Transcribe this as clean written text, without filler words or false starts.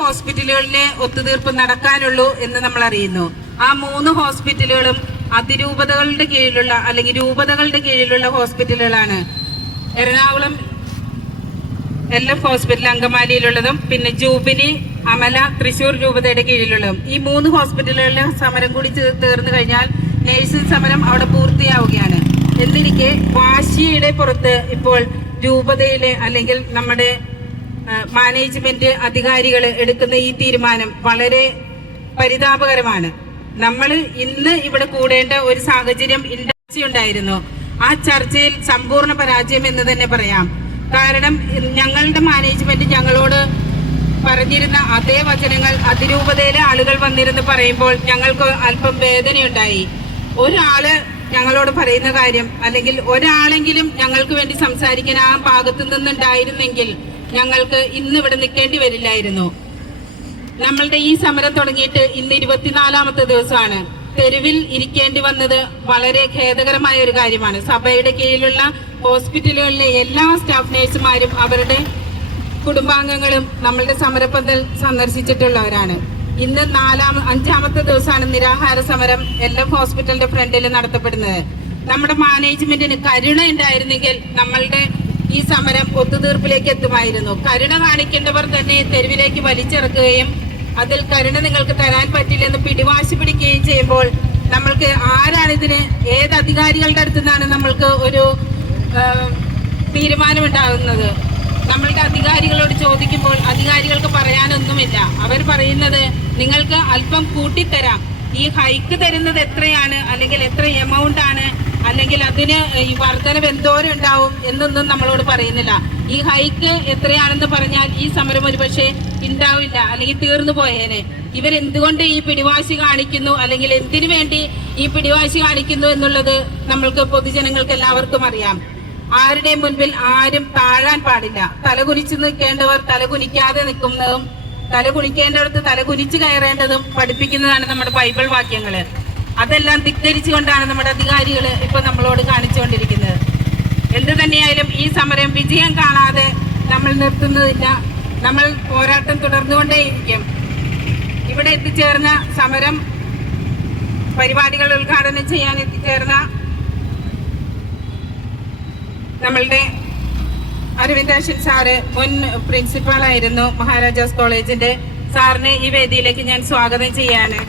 ഹോസ്പിറ്റലുകളിലെ ഒത്തുതീർപ്പ് നടക്കാനുള്ളൂ എന്ന് നമ്മൾ അറിയുന്നു. ആ 3 ഹോസ്പിറ്റലുകളും അതിരൂപതകളുടെ കീഴിലുള്ള അല്ലെങ്കിൽ രൂപതകളുടെ കീഴിലുള്ള ഹോസ്പിറ്റലുകളാണ്. എറണാകുളം LF ഹോസ്പിറ്റൽ അങ്കമാലിയിലുള്ളതും പിന്നെ ജൂബിലി, അമല, തൃശൂർ രൂപതയുടെ കീഴിലുള്ളതും. ഈ 3 ഹോസ്പിറ്റലുകളിലെ സമരം കൂടി തീർന്നു കഴിഞ്ഞാൽ നേഴ്സിംഗ് സമരം അവിടെ പൂർത്തിയാവുകയാണ്. എന്നിരിക്കെ വാശിയുടെ പുറത്ത് ഇപ്പോൾ രൂപതയിലെ അല്ലെങ്കിൽ നമ്മുടെ മാനേജ്മെന്റ് അധികാരികൾ എടുക്കുന്ന ഈ തീരുമാനം വളരെ പരിതാപകരമാണ്. നമ്മൾ ഇന്ന് ഇവിടെ കൂടേണ്ട ഒരു സാഹചര്യം ഉണ്ടായിരുന്നു. ആ ചർച്ചയിൽ സമ്പൂർണ്ണ പരാജയം എന്ന് തന്നെ പറയാം. കാരണം ഞങ്ങളുടെ മാനേജ്മെന്റ് ഞങ്ങളോട് പറഞ്ഞിരുന്ന അതേ വചനങ്ങൾ അതിരൂപതയിലെ ആളുകൾ വന്നിരുന്ന് പറയുമ്പോൾ ഞങ്ങൾക്ക് അല്പം വേദനയുണ്ടായി. ഒരാള് ഞങ്ങളോട് പറയുന്ന കാര്യം അല്ലെങ്കിൽ ഒരാളെങ്കിലും ഞങ്ങൾക്ക് വേണ്ടി സംസാരിക്കാൻ ആ ഭാഗത്തു നിന്നുണ്ടായിരുന്നെങ്കിൽ ഞങ്ങൾക്ക് ഇന്ന് ഇവിടെ നിൽക്കേണ്ടി വരില്ലായിരുന്നു. നമ്മളുടെ ഈ സമരം തുടങ്ങിയിട്ട് ഇന്ന് 24ാമത്തെ ദിവസമാണ്. തെരുവിൽ ഇരിക്കേണ്ടി വന്നത് വളരെ ഖേദകരമായ ഒരു കാര്യമാണ്. സഭയുടെ കീഴിലുള്ള ഹോസ്പിറ്റലുകളിലെ എല്ലാ സ്റ്റാഫ് നഴ്സുമാരും അവരുടെ കുടുംബാംഗങ്ങളും നമ്മളുടെ സമരപ്പന്തൽ സന്ദർശിച്ചിട്ടുള്ളവരാണ്. ഇന്ന് 5ാമത്തെ ദിവസമാണ് നിരാഹാര സമരം LF ഹോസ്പിറ്റലിന്റെ ഫ്രണ്ടിൽ നടത്തപ്പെടുന്നത്. നമ്മുടെ മാനേജ്മെന്റിന് കരുണ ഉണ്ടായിരുന്നെങ്കിൽ നമ്മളുടെ ഈ സമരം ഒത്തുതീർപ്പിലേക്ക് എത്തുമായിരുന്നു. കരുണ കാണിക്കേണ്ടവർ തന്നെ തെരുവിലേക്ക് വലിച്ചിറക്കുകയും അതിൽ കരുണ നിങ്ങൾക്ക് തരാൻ പറ്റില്ലെന്ന് പിടിവാശി പിടിക്കുകയും ചെയ്യുമ്പോൾ നമ്മൾക്ക് ആരാണിതിന്, ഏത് അധികാരികളുടെ അടുത്തു നിന്നാണ് നമ്മൾക്ക് ഒരു തീരുമാനമുണ്ടാകുന്നത്? നമ്മളുടെ അധികാരികളോട് ചോദിക്കുമ്പോൾ അധികാരികൾക്ക് പറയാനൊന്നുമില്ല. അവർ പറയുന്നത് നിങ്ങൾക്ക് അല്പം കൂട്ടിത്തരാം, ഈ ഹൈക്ക് തരുന്നത് എത്രയാണ് അല്ലെങ്കിൽ എത്ര എമൗണ്ട് ആണ് അല്ലെങ്കിൽ അതിന് ഈ വർധനവ് എന്തോരം ഉണ്ടാവും എന്നൊന്നും നമ്മളോട് പറയുന്നില്ല. ഈ ഹൈക്ക് എത്രയാണെന്ന് പറഞ്ഞാൽ ഈ സമരം ഒരുപക്ഷെ ഉണ്ടാവില്ല അല്ലെങ്കിൽ തീർന്നു പോയേനെ. ഇവരെന്തുകൊണ്ട് ഈ പിടിവാശി കാണിക്കുന്നു അല്ലെങ്കിൽ എന്തിനു വേണ്ടി ഈ പിടിവാശി കാണിക്കുന്നു എന്നുള്ളത് നമ്മൾക്ക് പൊതുജനങ്ങൾക്ക് എല്ലാവർക്കും അറിയാം. ആരുടെ മുൻപിൽ ആരും താഴാൻ പാടില്ല. തലകുനിച്ച് നിൽക്കേണ്ടവർ തലകുനിക്കാതെ നിൽക്കുന്നതും തലകുനിക്കേണ്ടവർക്ക് തലകുനിച്ച് കയറേണ്ടതും പഠിപ്പിക്കുന്നതാണ് നമ്മുടെ ബൈബിൾ വാക്യങ്ങള്. അതെല്ലാം ധിക്കരിച്ചുകൊണ്ടാണ് നമ്മുടെ അധികാരികൾ ഇപ്പൊ നമ്മളോട് കാണിച്ചുകൊണ്ടിരിക്കുന്നത്. എന്തു തന്നെയായാലും ഈ സമരം വിജയം കാണാതെ നമ്മൾ നിർത്തുന്നതില്ല. നമ്മൾ പോരാട്ടം തുടർന്നുകൊണ്ടേയിരിക്കും. ഇവിടെ എത്തിച്ചേർന്ന സമരം പരിപാടികൾ ഉദ്ഘാടനം ചെയ്യാൻ എത്തിച്ചേർന്ന നമ്മളുടെ അരവിന്ദാക്ഷൻ സാറ് മുൻ പ്രിൻസിപ്പാളായിരുന്നു മഹാരാജാസ് കോളേജിന്റെ. സാറിനെ ഈ വേദിയിലേക്ക് ഞാൻ സ്വാഗതം ചെയ്യാണ്.